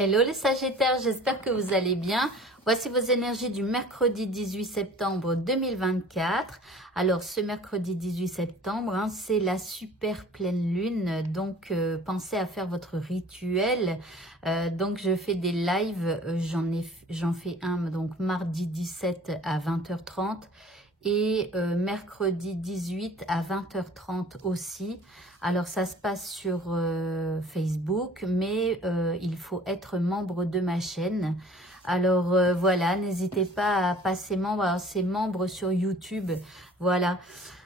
Hello les Sagittaires, j'espère que vous allez bien. Voici vos énergies du mercredi 18 septembre 2024. Alors ce mercredi 18 septembre, c'est la super pleine lune. Donc pensez à faire votre rituel. Donc je fais des lives, j'en fais un donc mardi 17 à 20h30 et mercredi 18 à 20h30 aussi. Alors ça se passe sur Facebook, mais il faut être membre de ma chaîne. Alors voilà, n'hésitez pas à passer membre. Alors c'est membre sur YouTube, voilà.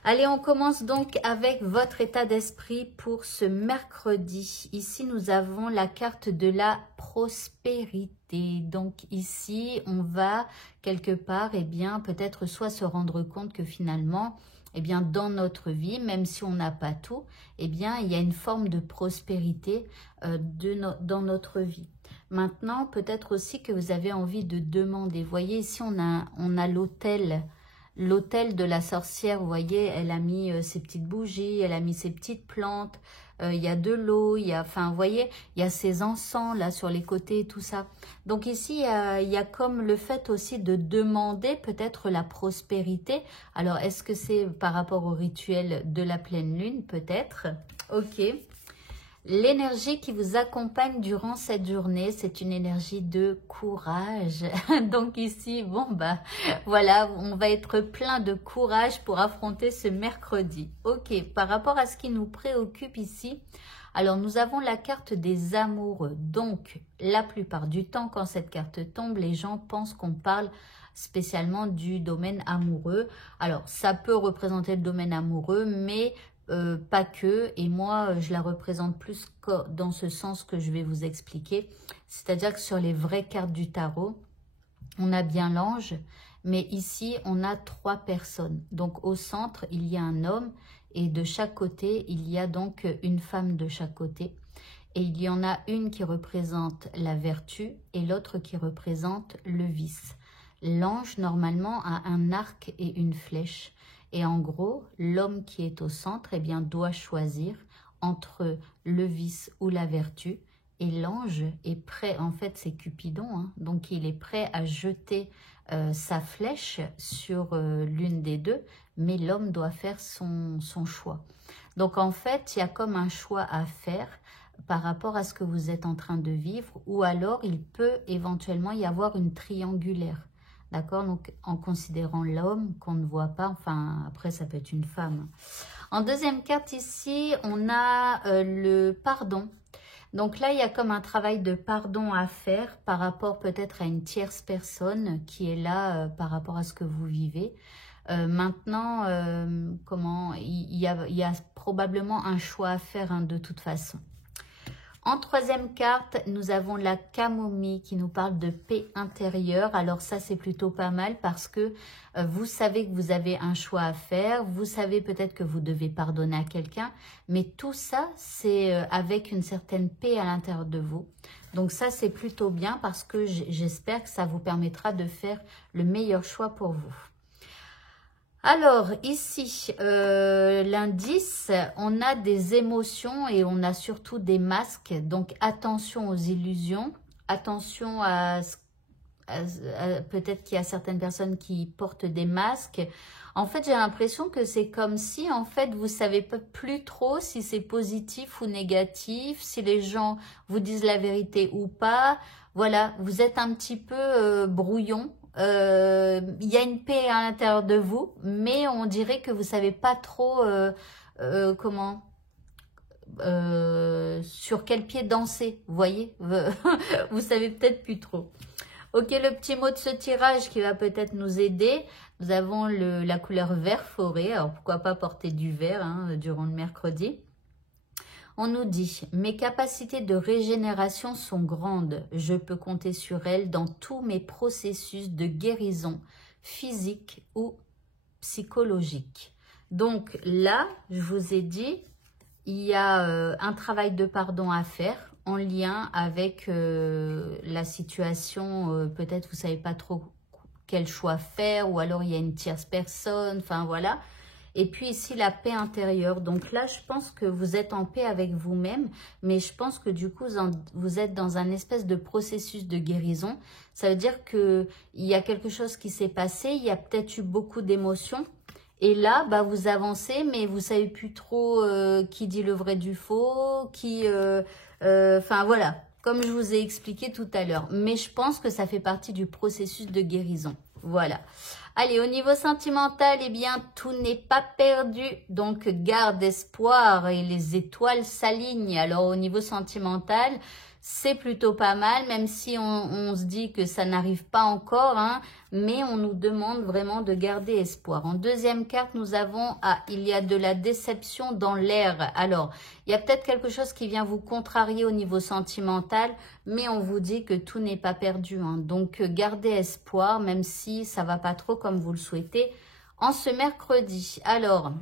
Allez, on commence donc avec votre état d'esprit pour ce mercredi. Ici, nous avons la carte de la prospérité. Donc ici, on va quelque part, eh bien, peut-être soit se rendre compte que finalement, eh bien, dans notre vie, même si on n'a pas tout, eh bien, il y a une forme de prospérité dans notre vie. Maintenant, peut-être aussi que vous avez envie de demander. Vous voyez, ici, on a l'autel. L'autel de la sorcière, vous voyez, elle a mis ses petites bougies, elle a mis ses petites plantes, il y a de l'eau, il y a, enfin, vous voyez, il y a ces encens là sur les côtés et tout ça. Donc ici, il y a comme le fait aussi de demander peut-être la prospérité. Alors, est-ce que c'est par rapport au rituel de la pleine lune? Peut-être. Ok. L'énergie qui vous accompagne durant cette journée, c'est une énergie de courage. Donc ici, bon bah voilà, on va être plein de courage pour affronter ce mercredi. Ok, par rapport à ce qui nous préoccupe ici, alors nous avons la carte des amoureux. Donc la plupart du temps, quand cette carte tombe, les gens pensent qu'on parle spécialement du domaine amoureux. Alors ça peut représenter le domaine amoureux, mais pas que, et moi je la représente plus dans ce sens que je vais vous expliquer. C'est-à-dire que sur les vraies cartes du tarot, on a bien l'ange, mais ici on a 3 personnes. Donc au centre, il y a un homme, et de chaque côté, il y a donc une femme de chaque côté. Et il y en a une qui représente la vertu et l'autre qui représente le vice. L'ange, normalement, a un arc et une flèche. Et en gros, l'homme qui est au centre, eh bien, doit choisir entre le vice ou la vertu. Et l'ange est prêt, en fait, c'est Cupidon, hein, donc il est prêt à jeter sa flèche sur l'une des deux, mais l'homme doit faire son choix. Donc, en fait, il y a comme un choix à faire par rapport à ce que vous êtes en train de vivre, ou alors il peut éventuellement y avoir une triangulaire. D'accord? Donc, en considérant l'homme qu'on ne voit pas, enfin, après, ça peut être une femme. En deuxième carte, ici, on a le pardon. Donc là, il y a comme un travail de pardon à faire par rapport peut-être à une tierce personne qui est là par rapport à ce que vous vivez. Maintenant, il y a probablement un choix à faire de toute façon. En troisième carte, nous avons la camomille qui nous parle de paix intérieure. Alors ça, c'est plutôt pas mal parce que vous savez que vous avez un choix à faire. Vous savez peut-être que vous devez pardonner à quelqu'un. Mais tout ça, c'est avec une certaine paix à l'intérieur de vous. Donc ça, c'est plutôt bien parce que j'espère que ça vous permettra de faire le meilleur choix pour vous. Alors, ici, l'indice, on a des émotions et on a surtout des masques. Donc, attention aux illusions. Attention à peut-être qu'il y a certaines personnes qui portent des masques. En fait, j'ai l'impression que c'est comme si, en fait, vous ne savez plus trop si c'est positif ou négatif, si les gens vous disent la vérité ou pas. Voilà, vous êtes un petit peu brouillon. Il y a une paix à l'intérieur de vous, mais on dirait que vous savez pas trop sur quel pied danser, vous voyez. Vous savez peut-être plus trop. Ok, le petit mot de ce tirage qui va peut-être nous aider. Nous avons la couleur vert forêt, alors pourquoi pas porter du vert durant le mercredi. On nous dit, mes capacités de régénération sont grandes. Je peux compter sur elles dans tous mes processus de guérison physique ou psychologique. Donc là, je vous ai dit, il y a un travail de pardon à faire en lien avec la situation. Peut-être vous ne savez pas trop quel choix faire ou alors il y a une tierce personne, enfin voilà. Et puis ici, la paix intérieure. Donc là, je pense que vous êtes en paix avec vous-même, mais je pense que du coup, vous êtes dans un espèce de processus de guérison. Ça veut dire qu'il y a quelque chose qui s'est passé, il y a peut-être eu beaucoup d'émotions. Et là, bah, vous avancez, mais vous savez plus trop qui dit le vrai du faux, enfin voilà, comme je vous ai expliqué tout à l'heure. Mais je pense que ça fait partie du processus de guérison. Voilà. Allez, au niveau sentimental, eh bien, tout n'est pas perdu. Donc, garde espoir et les étoiles s'alignent. Alors, au niveau sentimental, c'est plutôt pas mal, même si on se dit que ça n'arrive pas encore, hein, mais on nous demande vraiment de garder espoir. En deuxième carte, nous avons, il y a de la déception dans l'air. Alors, il y a peut-être quelque chose qui vient vous contrarier au niveau sentimental, mais on vous dit que tout n'est pas perdu, hein. Donc, gardez espoir, même si ça va pas trop comme vous le souhaitez en ce mercredi. Alors,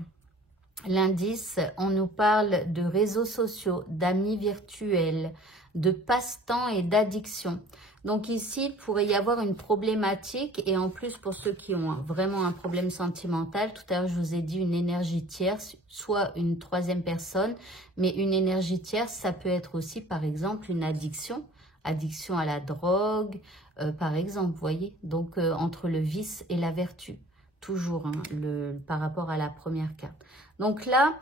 l'indice, on nous parle de réseaux sociaux, d'amis virtuels, de passe-temps et d'addiction. Donc ici, il pourrait y avoir une problématique, et en plus pour ceux qui ont vraiment un problème sentimental, tout à l'heure je vous ai dit une énergie tierce, soit une troisième personne, mais une énergie tierce, ça peut être aussi par exemple une addiction à la drogue, par exemple, vous voyez, donc entre le vice et la vertu, toujours hein, par rapport à la première carte. Donc là,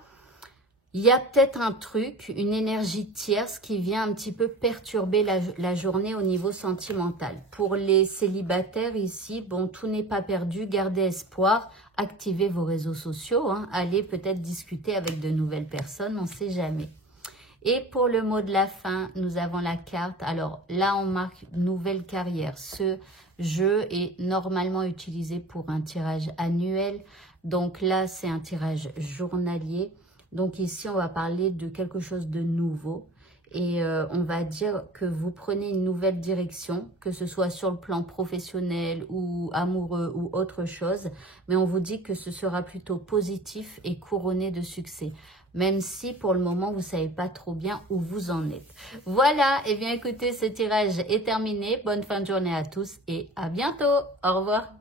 il y a peut-être un truc, une énergie tierce qui vient un petit peu perturber la journée au niveau sentimental. Pour les célibataires ici, bon, tout n'est pas perdu, gardez espoir, activez vos réseaux sociaux, hein, allez peut-être discuter avec de nouvelles personnes, on ne sait jamais. Et pour le mot de la fin, nous avons la carte. Alors là, on marque nouvelle carrière. Ce jeu est normalement utilisé pour un tirage annuel. Donc là, c'est un tirage journalier. Donc ici, on va parler de quelque chose de nouveau. Et on va dire que vous prenez une nouvelle direction, que ce soit sur le plan professionnel ou amoureux ou autre chose. Mais on vous dit que ce sera plutôt positif et couronné de succès. Même si pour le moment, vous ne savez pas trop bien où vous en êtes. Voilà, et bien écoutez, ce tirage est terminé. Bonne fin de journée à tous et à bientôt. Au revoir.